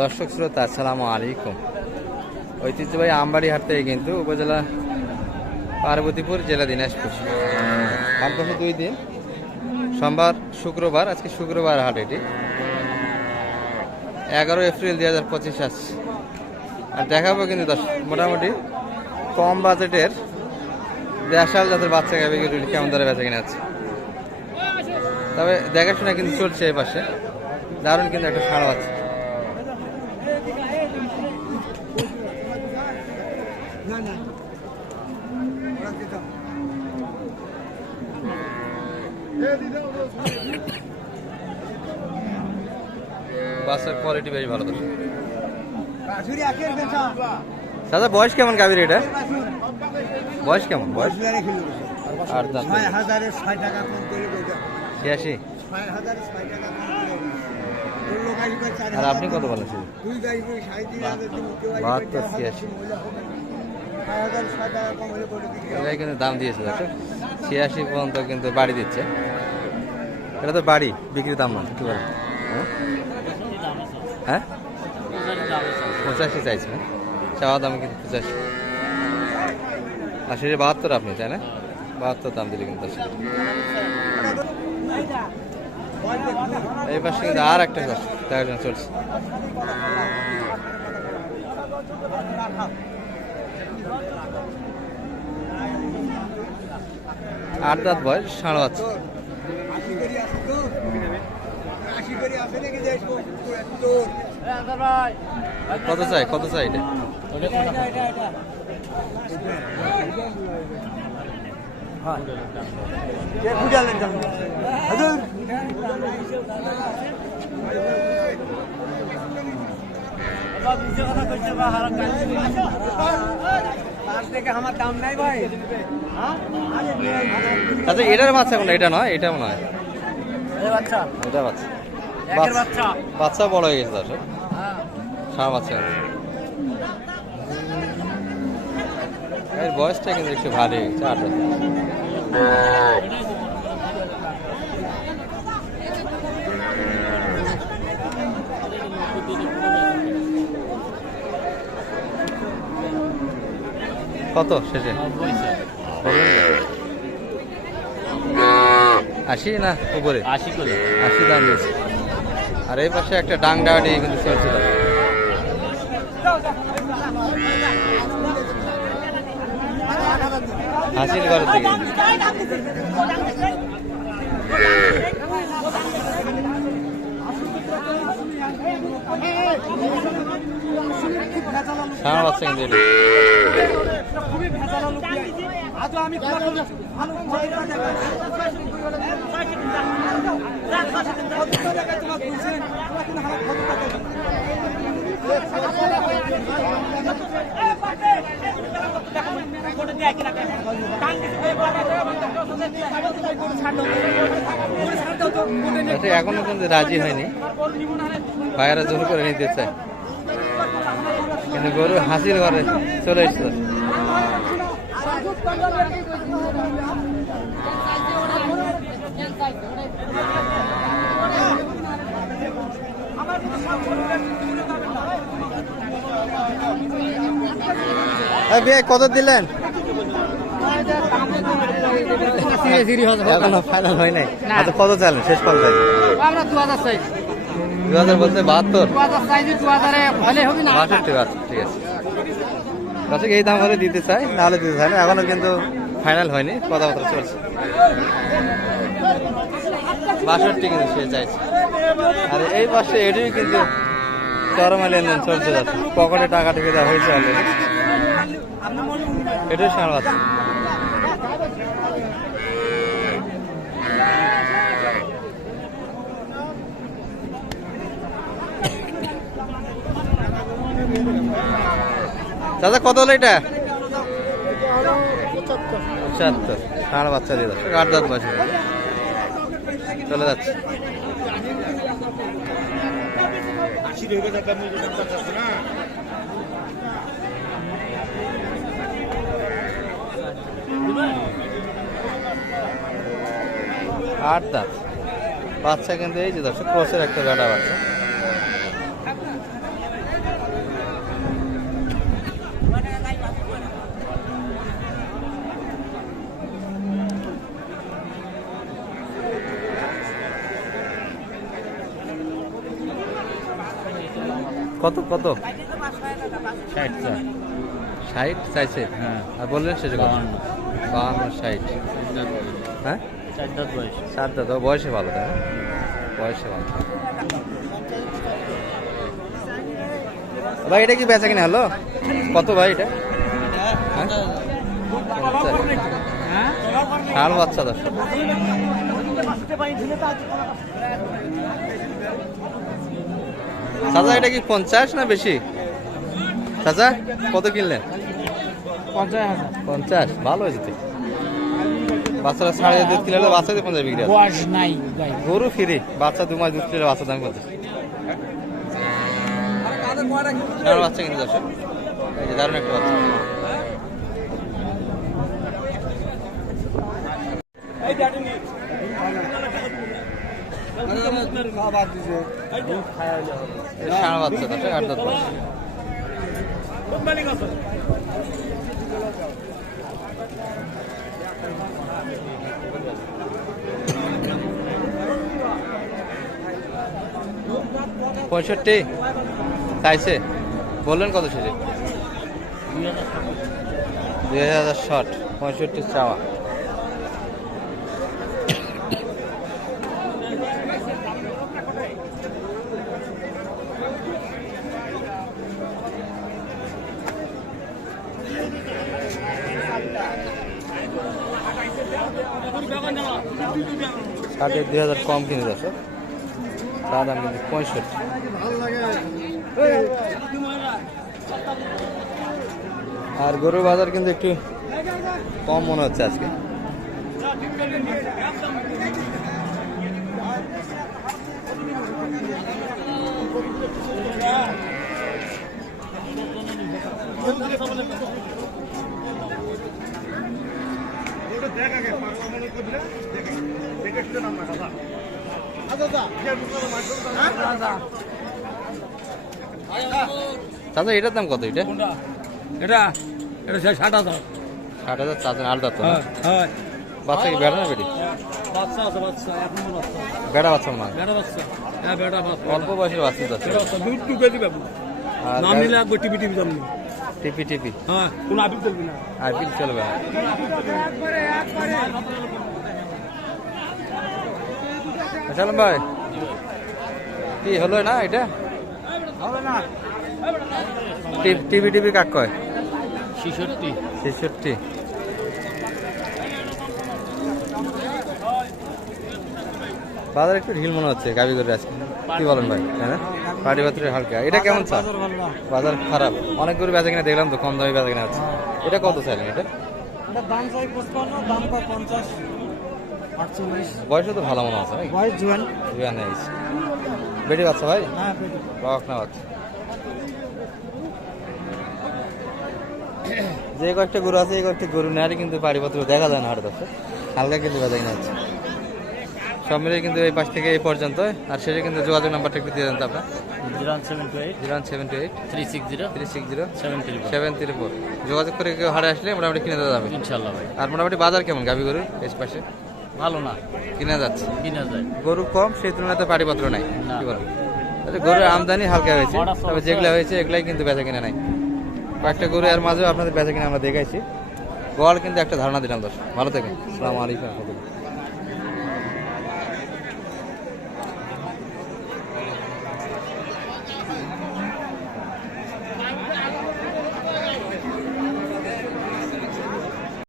দর্শক শ্রোতা, আসসালামু আলাইকুম। ঐতিহ্যবাহী আমবাড়ি হাট থেকে কিন্তু উপজেলা পার্বতীপুর, জেলা দিনাজপুর। মাদ্রাসা দুই দিন। সোমবার, শুক্রবার, আজকে শুক্রবার হাট এটি। এগারো এপ্রিল দুই হাজার পঁচিশ আসছে আর দেখাবো কিন্তু দশ মোটামুটি কম বাজেটের দেশাল জাতের বাচ্চা গাবে কেমন ধরে বেচা কিনে আছে তবে দেখাশোনা কিন্তু চলছে এই পাশে। দারুণ কিন্তু একটা ছাড় আছে বাচ্চার কোয়ালিটি বেশ ভালো তো। দাদা বয়স কেমন গাভীর এটা? বয়স কেমন? বয়স? ছিয়াশি? আর আপনি কত বলেছেন? বাহাত্তর, ছিয়াশি। এটাই কিন্তু দাম দিয়েছে, দেখো। ছিয়াশি পর্যন্ত কিন্তু বাড়ি দিচ্ছে। এটা তো বাড়ি, বিক্রির দাম না কি হ্যাঁ? হ্যাঁ? পঁচাশি চাইছে না? চাওয়া দাম কিন্তু পঁচাশি। সেটা বাহাত্তর আপনি, তাই না? বাহাত্তর দাম দিলে কিন্তু আসলে। এই পাশে কিন্তু আর একটা দেখাশোনা চলছে। আট দাঁত বয়স সাড়ে তোর কত চাই কত চাই এটা? দাম আচ্ছা এটার বাচ্চা কোনটা? এটা নয় এটাও নয়। বাচ্চা। এটা বাচ্চা। বাচ্চা বড় হয়ে গেছে দর্শক। হ্যাঁ। সারা বাচ্চা এর বয়সটা কিন্তু একটু ভারী হয়ে গেছে আট কত শেষে? আশি না উপরে? আশি করে। আশি দাম দিয়েছে। আর এই পাশে একটা ডাংডা নিয়ে কিন্তু চলছে দাম। হাসির ঘরের দিকে। সারা বাচ্চা কিন্তু এটা। এটা এখনও কিন্তু রাজি হয়নি। ভাইয়েরা জোর করে নিতে চায়। কিন্তু গরু হাসির ঘরে চলে এসছে। কত দিলেন? এখনও ফাইনাল হয় নাই। আচ্ছা কত চালেন শেষ কত চাই আমরা দু হাজার চাই। দু হাজার বলতে বাহাত্তর? দু হাজার চাইছি দু হাজারে হলে হবে না। বাষট্টি ঠিক আছে। দর্শক, এই দাম হলে দিতে চাই নাহলে দিতে চাই না। এখনও কিন্তু ফাইনাল হয়নি, কথাবার্তা চলছে। বাষট্টি কিন্তু সে চাইছে। আর এই পাশে এটিও কিন্তু চরমা লেনদেন চলছে যাচ্ছে পকেটে টাকা ঢুকে দেওয়া হয়েছে অলরেডি এটাও সারা দাদা কত হলো এটা? পঁচাত্তর। বাচ্চা দিয়ে দাও। আট দাঁত বয়স। চলে যাচ্ছে। আট দাঁত। বাচ্চা কিন্তু এই যে দর্শক ক্রসের একটা বেটা বাচ্চা। কত কত? ষাট চাইছে? হ্যাঁ। আর বললেন শেষে বাহান্ন। বাহান্ন ষাট। হ্যাঁ? চার দাঁত বয়স। দাদা বয়সে ভালো তাই বয়সে ভালো। ভাই এটা কি বেচা কিনা হলো? কত ভাই এটা? হ্যাঁ? ষাট বাচ্চা দশ চাচা এটা কি পঞ্চাশ না বেশি? চাচা কত কিনলেন? পঞ্চাশ ভালো হয়েছে তো। বাচ্চারা সাড়ে দুধ কিনলে বাচ্চা দিয়ে পঞ্চাশ বিক্রি নাই গরু ফিরে বাচ্চা দু মাস দুধ কিনলে বাচ্চা দাম কত বাচ্চা কিনতে যাচ্ছে এই দারুণ একটা বাচ্চা। এটা পঁয়ষট্টি। চাইছে বললেন কত শেষে দুই হাজার ষাট পঁয়ষট্টি চাওয়া। ষাটে দুই হাজার কম কিনে যাচ্ছে। তার দাম কিন্তু পঁয়ষট্টি। আর গরুর বাজার কিন্তু একটু কম মনে হচ্ছে আজকে। চাচা এটার দাম কত এটা? এটা? এটা ষাট হাজার। ষাট হাজার চাচা আলটা তো না? হ্যাঁ হ্যাঁ। বাচ্চা কি বেড়া না বেটি? বাচ্চা আছে বাচ্চা। বাচ্চা। বেড়া বাচ্চা হয়। বাচ্চা। হ্যাঁ বেটা বাচ্চা। অল্প বয়সের বাচ্চা বাচ্চা। দুধ টু কেজি পাবো আর নাম নিলে একবার টিপি টিপি জন্ম টিপি টিপি। হ্যাঁ কোনো আপিল চলবে না। আপিল চলবে না। ভাই কি হলো না এটা? টিভি টিভি কাক কয়? ছেষট্টি। ছেষট্টি। বাজার একটু ঢিল মনে হচ্ছে গাবি করে আজকে। কি বলেন ভাই হ্যাঁ পাটি পাত্রের হালকা। এটা কেমন চা? বাজার খারাপ। অনেক গরু বেচা কিনা দেখলাম তো কম দামে বেচা কিনা আছে এটা কত চাইলেন এটা? দাম চাই পঁচপান্ন দাম পায় পঞ্চাশ বয়সও তো ভালো মনে আছে বয়স জুয়ান। হয়েছে বেটি বাচ্চা ভাই? হ্যাঁ না বাচ্চা। যে কয়েকটা গরু আছে এই কয়েকটা গরু নেওয়ারই কিন্তু পাড়িপত্র দেখা যায় না হাট দশে হালকা কিন্তু কিনা হচ্ছে। সব মিলিয়ে কিন্তু এই পাশ থেকে এই পর্যন্ত। আর শেষে কিন্তু যোগাযোগ নাম্বারটা একটু দিয়ে দেন তো আপনার। Zero seven two eight. Zero one seven two eight. Three six zero. Three six zero. Seven three seven three four. যোগাযোগ করে কেউ হাটে আসলে মোটামুটি কিনে দেওয়া যাবে। ইনশাল্লাহ ভাই। আর মোটামুটি বাজার কেমন গাভি গরুর এই পাশে? ভালো না। কিনা যাচ্ছে। কিনা যায়। গরু কম সেই তুলনায় তো পাটিপত্র নাই। কি বলেন? গরুর আমদানি হালকা হয়েছে। তবে যেগুলো হয়েছে এগুলাই কিন্তু বেচা কিনা নাই। কয়েকটা গরু এর মাঝেও আপনাদের বেচা কিনা আমরা দেখাইছি। গোয়াল কিন্তু একটা ধারণা দিলাম দশ ভালো থাকেন আসসালামু আলাইকুম।